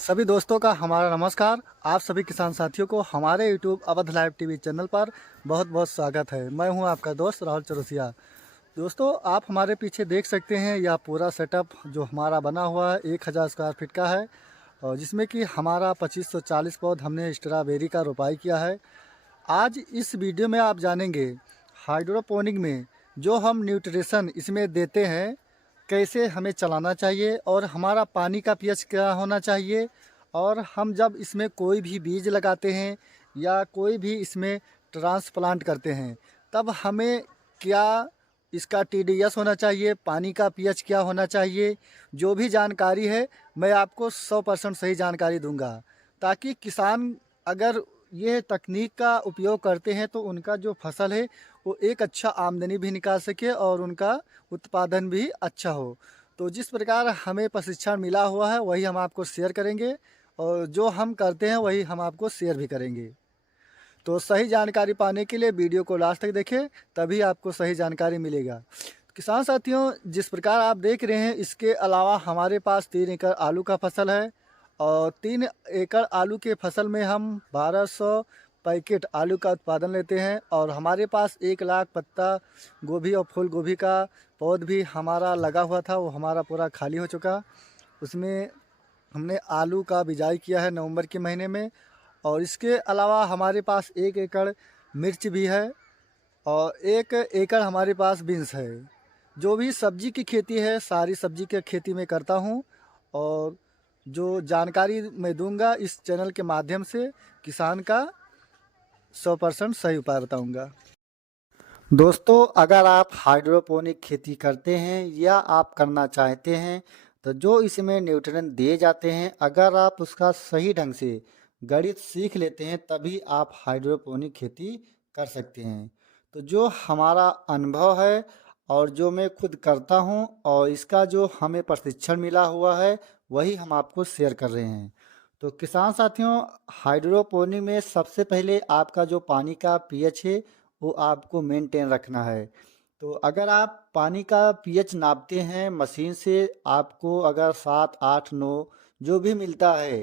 सभी दोस्तों का हमारा नमस्कार। आप सभी किसान साथियों को हमारे YouTube Awadh live TV channel पर बहुत बहुत स्वागत है। मैं हूं आपका दोस्त राहुल चौरसिया। दोस्तों, आप हमारे पीछे देख सकते हैं यह पूरा सेटअप जो हमारा बना हुआ है 1000 स्क्वायर फीट का है, और जिसमें कि हमारा 2540 पौध हमने स्ट्रॉबेरी का रोपाई किया है। आज इस वीडियो में आप जानेंगे हाइड्रोपोनिक में जो हम न्यूट्रिशन इसमें देते हैं कैसे हमें चलाना चाहिए, और हमारा पानी का पीएच क्या होना चाहिए, और हम जब इसमें कोई भी बीज लगाते हैं या कोई भी इसमें ट्रांसप्लांट करते हैं तब हमें क्या इसका टीडीएस होना चाहिए, पानी का पीएच क्या होना चाहिए। जो भी जानकारी है मैं आपको 100% सही जानकारी दूंगा, ताकि किसान अगर ये तकनीक का उपयोग करते हैं तो उनका जो फसल है वो एक अच्छा आमदनी भी निकाल सके और उनका उत्पादन भी अच्छा हो। तो जिस प्रकार हमें प्रशिक्षण मिला हुआ है वही हम आपको शेयर करेंगे, और जो हम करते हैं वही हम आपको शेयर भी करेंगे। तो सही जानकारी पाने के लिए वीडियो को लास्ट तक देखें, तभी आपको सही जानकारी मिलेगा। किसान साथियों, जिस प्रकार आप देख रहे हैं, इसके अलावा हमारे पास 3 एकड़ आलू का फसल है, और 3 एकड़ आलू के फसल में हम 1200 पैकेट आलू का उत्पादन लेते हैं, और हमारे पास 1 लाख पत्ता गोभी और फूल गोभी का पौध भी हमारा लगा हुआ था, वो हमारा पूरा खाली हो चुका। उसमें हमने आलू का बिजाई किया है नवंबर के महीने में, और इसके अलावा हमारे पास 1 एकड़ मिर्च भी है, और 1 एकड़ हमारे पास बीन्स है। जो भी सब्जी की खेती है सारी सब्जी की खेती में करता हूँ, और जो जानकारी मैं दूंगा इस चैनल के माध्यम से किसान का 100% सही उपाय बताऊंगा। दोस्तों, अगर आप हाइड्रोपोनिक खेती करते हैं या आप करना चाहते हैं तो जो इसमें न्यूट्रिएंट दिए जाते हैं, अगर आप उसका सही ढंग से गणित सीख लेते हैं तभी आप हाइड्रोपोनिक खेती कर सकते हैं। तो जो हमारा अनुभव है और जो मैं खुद करता हूं और इसका जो हमें प्रशिक्षण मिला हुआ है वही हम आपको शेयर कर रहे हैं। तो किसान साथियों, हाइड्रोपोनिक में सबसे पहले आपका जो पानी का पीएच है वो आपको मेंटेन रखना है। तो अगर आप पानी का पीएच नापते हैं मशीन से, आपको अगर 7, 8, 9 जो भी मिलता है,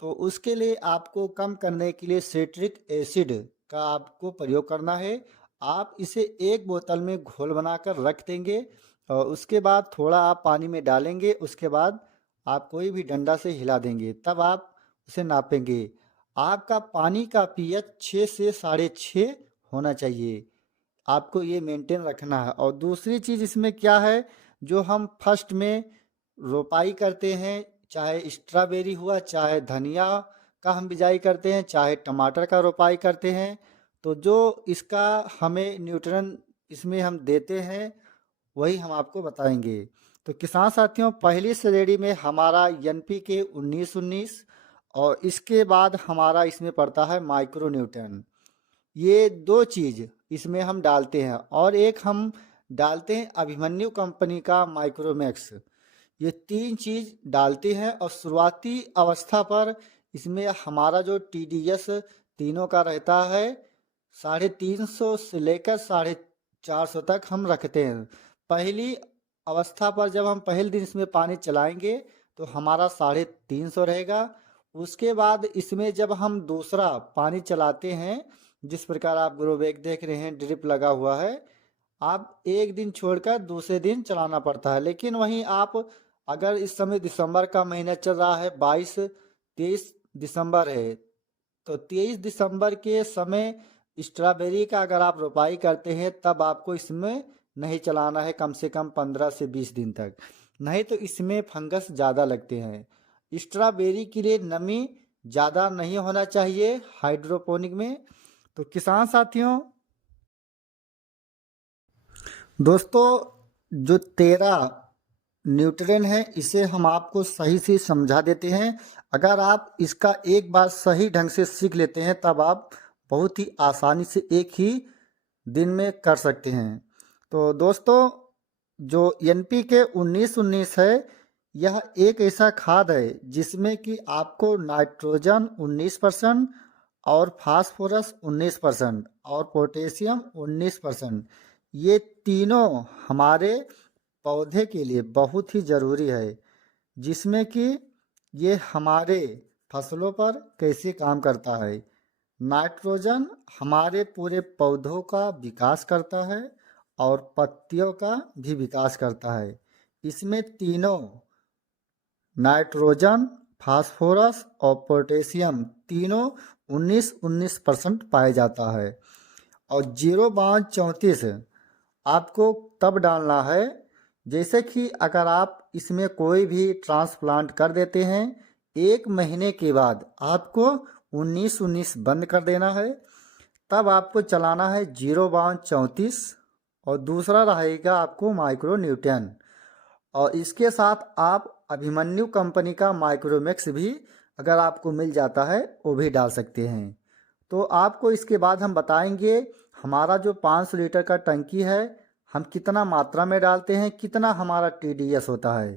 तो उसके लिए आपको कम करने के लिए सिट्रिक एसिड का आपको प्रयोग करना है। आप इसे एक बोतल में घोल बनाकर रख देंगे, और उसके बाद थोड़ा आप पानी में डालेंगे, उसके बाद आप कोई भी डंडा से हिला देंगे, तब आप उसे नापेंगे। आपका पानी का पीएच 6 से 6.5 होना चाहिए। आपको ये मेंटेन रखना है। और दूसरी चीज़ इसमें क्या है, जो हम फर्स्ट में रोपाई करते हैं, चाहे स्ट्रॉबेरी हुआ, चाहे धनिया का हम बिजाई करते हैं, चाहे टमाटर का रोपाई करते हैं, तो जो इसका हमें न्यूट्रिएंट इसमें हम देते हैं वही हम आपको बताएंगे। तो किसान साथियों, पहली श्रेणी में हमारा NPK 19-19, और इसके बाद हमारा इसमें पड़ता है माइक्रो न्यूट्रन। ये 2 चीज़ इसमें हम डालते हैं, और एक हम डालते हैं अभिमन्यु कंपनी का माइक्रोमैक्स। ये 3 चीज़ डालते हैं, और शुरुआती अवस्था पर इसमें हमारा जो TDS तीनों का रहता है 350 से लेकर 450 तक हम रखते हैं। पहली अवस्था पर जब हम पहले दिन इसमें पानी चलाएंगे तो हमारा 350 रहेगा। उसके बाद इसमें जब हम दूसरा पानी चलाते हैं, जिस प्रकार आप ग्रो बैग देख रहे हैं ड्रिप लगा हुआ है, आप एक दिन छोड़कर दूसरे दिन चलाना पड़ता है। लेकिन वहीं आप अगर इस समय दिसंबर का महीना चल रहा है, 22-23 दिसंबर है, तो 23 दिसंबर के समय स्ट्रॉबेरी का अगर आप रोपाई करते हैं तब आपको इसमें नहीं चलाना है कम से कम 15 से 20 दिन तक, नहीं तो इसमें फंगस ज़्यादा लगते हैं। स्ट्रॉबेरी के लिए नमी ज़्यादा नहीं होना चाहिए हाइड्रोपोनिक में। तो किसान साथियों, दोस्तों, जो 13 न्यूट्रिएंट है इसे हम आपको सही से समझा देते हैं। अगर आप इसका एक बार सही ढंग से सीख लेते हैं तब आप बहुत ही आसानी से एक ही दिन में कर सकते हैं। तो दोस्तों, जो NPK 19-19 है, यह एक ऐसा खाद है जिसमें कि आपको नाइट्रोजन 19% और फास्फोरस 19% और पोटेशियम 19%, ये तीनों हमारे पौधे के लिए बहुत ही ज़रूरी है। जिसमें कि ये हमारे फसलों पर कैसे काम करता है। नाइट्रोजन हमारे पूरे पौधों का विकास करता है और पत्तियों का भी विकास करता है। इसमें तीनों नाइट्रोजन, फास्फोरस और पोटेशियम तीनों 19-19% पाया जाता है। और 0-34 आपको तब डालना है जैसे कि अगर आप इसमें कोई भी ट्रांसप्लांट कर देते हैं, 1 महीने के बाद आपको 19-19 बंद कर देना है। तब आपको चलाना है 0-34 और दूसरा रहेगा आपको माइक्रो न्यूटन। और इसके साथ आप अभिमन्यु कंपनी का माइक्रोमैक्स भी अगर आपको मिल जाता है वो भी डाल सकते हैं। तो आपको इसके बाद हम बताएंगे हमारा जो 500 लीटर का टंकी है हम कितना मात्रा में डालते हैं, कितना हमारा TDS होता है।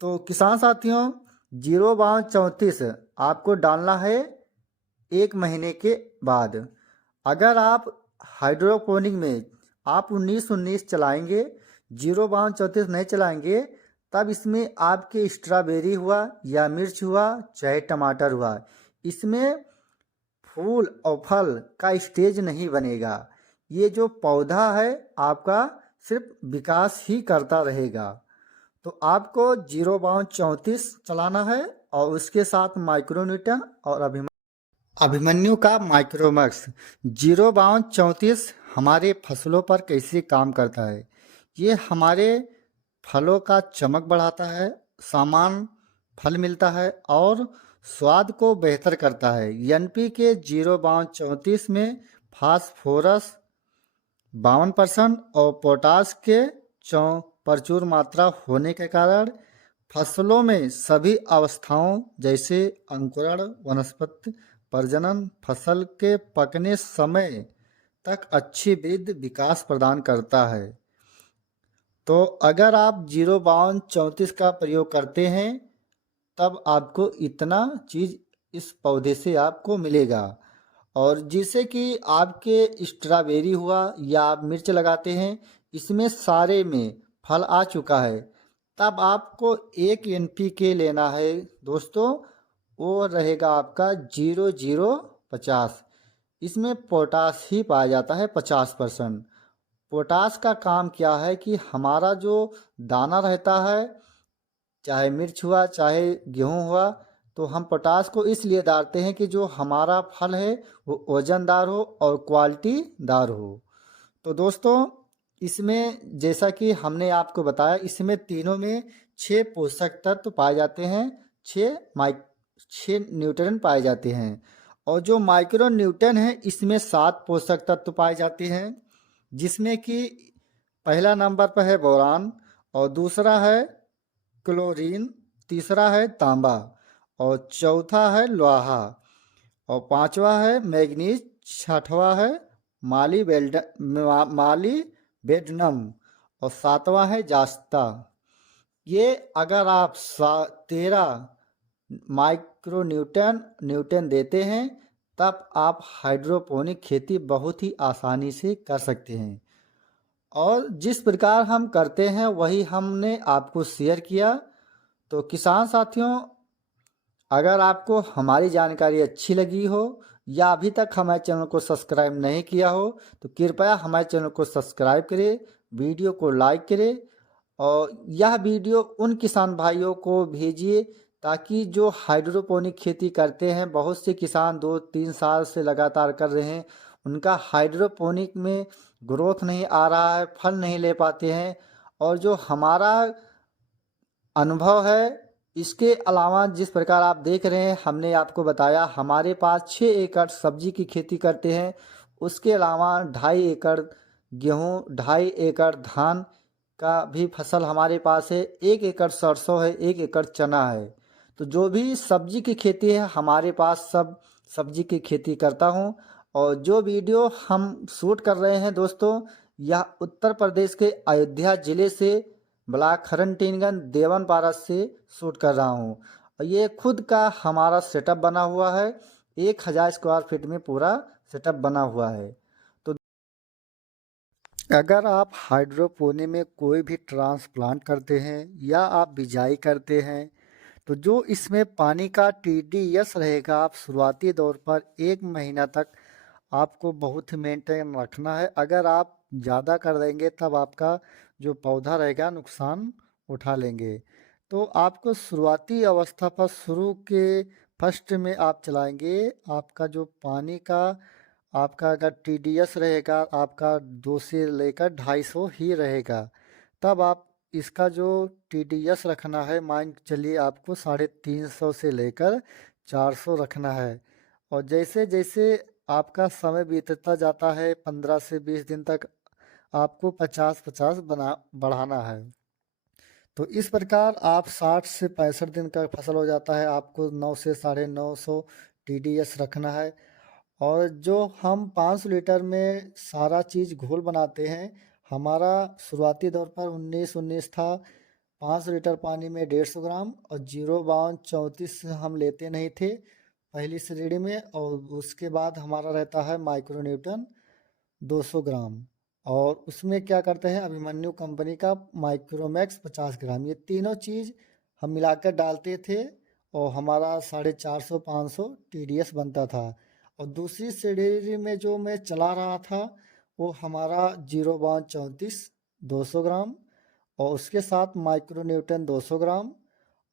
तो किसान साथियों, 0-34 आपको डालना है 1 महीने के बाद। अगर आप हाइड्रोपोनिक में आप 19-19 चलाएंगे, 0-34 नहीं चलाएंगे, तब इसमें आपके स्ट्रॉबेरी हुआ या मिर्च हुआ चाहे टमाटर हुआ, इसमें फूल और फल का स्टेज नहीं बनेगा। ये जो पौधा है आपका सिर्फ विकास ही करता रहेगा। तो आपको 0-34 चलाना है और उसके साथ माइक्रोन्यूटन और अभिमन्यु का माइक्रोमैक्स। 0-34 हमारे फसलों पर कैसे काम करता है। ये हमारे फलों का चमक बढ़ाता है, सामान फल मिलता है और स्वाद को बेहतर करता है। NPK 0-34 में फास्फोरस 52% और पोटास के प्रचुर मात्रा होने के कारण फसलों में सभी अवस्थाओं जैसे अंकुरण, वनस्पति प्रजनन, फसल के पकने समय तक अच्छी वृद्धि विकास प्रदान करता है। तो अगर आप 0-34 का प्रयोग करते हैं तब आपको इतना चीज़ इस पौधे से आपको मिलेगा। और जिससे कि आपके स्ट्रॉबेरी हुआ या आप मिर्च लगाते हैं, इसमें सारे में फल आ चुका है, तब आपको 1 NPK लेना है दोस्तों। वो रहेगा आपका 0-0-50। इसमें पोटास ही पाया जाता है 50%। पोटास का काम क्या है कि हमारा जो दाना रहता है, चाहे मिर्च हुआ चाहे गेहूँ हुआ, तो हम पोटास को इसलिए डालते हैं कि जो हमारा फल है वो वजनदार हो और क्वालिटीदार हो। तो दोस्तों, इसमें जैसा कि हमने आपको बताया, इसमें तीनों में 6 पोषक तत्व पाए जाते हैं, 6 न्यूट्रन पाए जाते हैं। और जो माइक्रो न्यूटन है इसमें 7 पोषक तत्व पाए जाते हैं, जिसमें कि पहला नंबर पर है बोरान और दूसरा है क्लोरीन, तीसरा है तांबा और चौथा है लोहा और पांचवा है मैग्नीज, छठवां है माली बेडनम और सातवां है जास्ता। ये अगर आप 13 न्यूटन देते हैं तब आप हाइड्रोपोनिक खेती बहुत ही आसानी से कर सकते हैं। और जिस प्रकार हम करते हैं वही हमने आपको शेयर किया। तो किसान साथियों, अगर आपको हमारी जानकारी अच्छी लगी हो या अभी तक हमारे चैनल को सब्सक्राइब नहीं किया हो तो कृपया हमारे चैनल को सब्सक्राइब करें, वीडियो को लाइक करें और यह वीडियो उन किसान भाइयों को भेजिए ताकि जो हाइड्रोपोनिक खेती करते हैं, बहुत से किसान 2-3 साल से लगातार कर रहे हैं, उनका हाइड्रोपोनिक में ग्रोथ नहीं आ रहा है, फल नहीं ले पाते हैं। और जो हमारा अनुभव है, इसके अलावा जिस प्रकार आप देख रहे हैं, हमने आपको बताया हमारे पास 6 एकड़ सब्जी की खेती करते हैं, उसके अलावा 2.5 एकड़ गेहूँ, 2.5 एकड़ धान का भी फसल हमारे पास है, 1 एकड़ सरसों है, 1 एकड़ चना है। तो जो भी सब्जी की खेती है हमारे पास सब सब्जी की खेती करता हूँ। और जो वीडियो हम शूट कर रहे हैं दोस्तों, यह उत्तर प्रदेश के अयोध्या ज़िले से ब्लॉक खरनटीनगंज देवन से शूट कर रहा हूँ। और ये खुद का हमारा सेटअप बना हुआ है, 1000 स्क्वायर फीट में पूरा सेटअप बना हुआ है। तो अगर आप हाइड्रोपोनिक में कोई भी ट्रांसप्लांट करते हैं या आप बिजाई करते हैं तो जो इसमें पानी का TDS रहेगा, आप शुरुआती दौर पर 1 महीना तक आपको बहुत ही मेंटेन रखना है। अगर आप ज़्यादा कर देंगे तब आपका जो पौधा रहेगा नुकसान उठा लेंगे। तो आपको शुरुआती अवस्था पर शुरू के फर्स्ट में आप चलाएंगे, आपका जो पानी का आपका अगर TDS रहेगा आपका 2 से लेकर 250 ही रहेगा। तब आप इसका जो TDS रखना है, मान के चलिए आपको 350 से लेकर 400 रखना है। और जैसे जैसे आपका समय बीतता जाता है 15 से 20 दिन तक आपको 50-50 बढ़ाना है। तो इस प्रकार आप 60 से 65 दिन का फसल हो जाता है, आपको 9 से 950 TDS रखना है। और जो हम 500 लीटर में सारा चीज़ घोल बनाते हैं, हमारा शुरुआती दौर पर 19-19 था। 500 लीटर पानी में 150 ग्राम और 052-34 हम लेते नहीं थे पहली श्रेणी में। और उसके बाद हमारा रहता है माइक्रो न्यूटन 200 ग्राम। और उसमें क्या करते हैं, अभिमन्यु कंपनी का माइक्रोमैक्स 50 ग्राम। ये तीनों चीज़ हम मिलाकर डालते थे और हमारा 450-500 TDS बनता था। और दूसरी श्रेणी में जो मैं चला रहा था वो हमारा 052-34 200 ग्राम और उसके साथ माइक्रो न्यूटन 200 ग्राम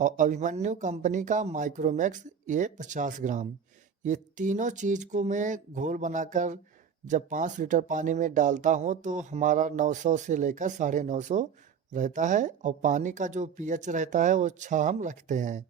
और अभिमन्यु कंपनी का माइक्रोमैक्स ये 50 ग्राम। ये तीनों चीज़ को मैं घोल बनाकर जब 5 लीटर पानी में डालता हूँ तो हमारा 900 से लेकर 950 रहता है। और पानी का जो pH रहता है वो 6 हम रखते हैं।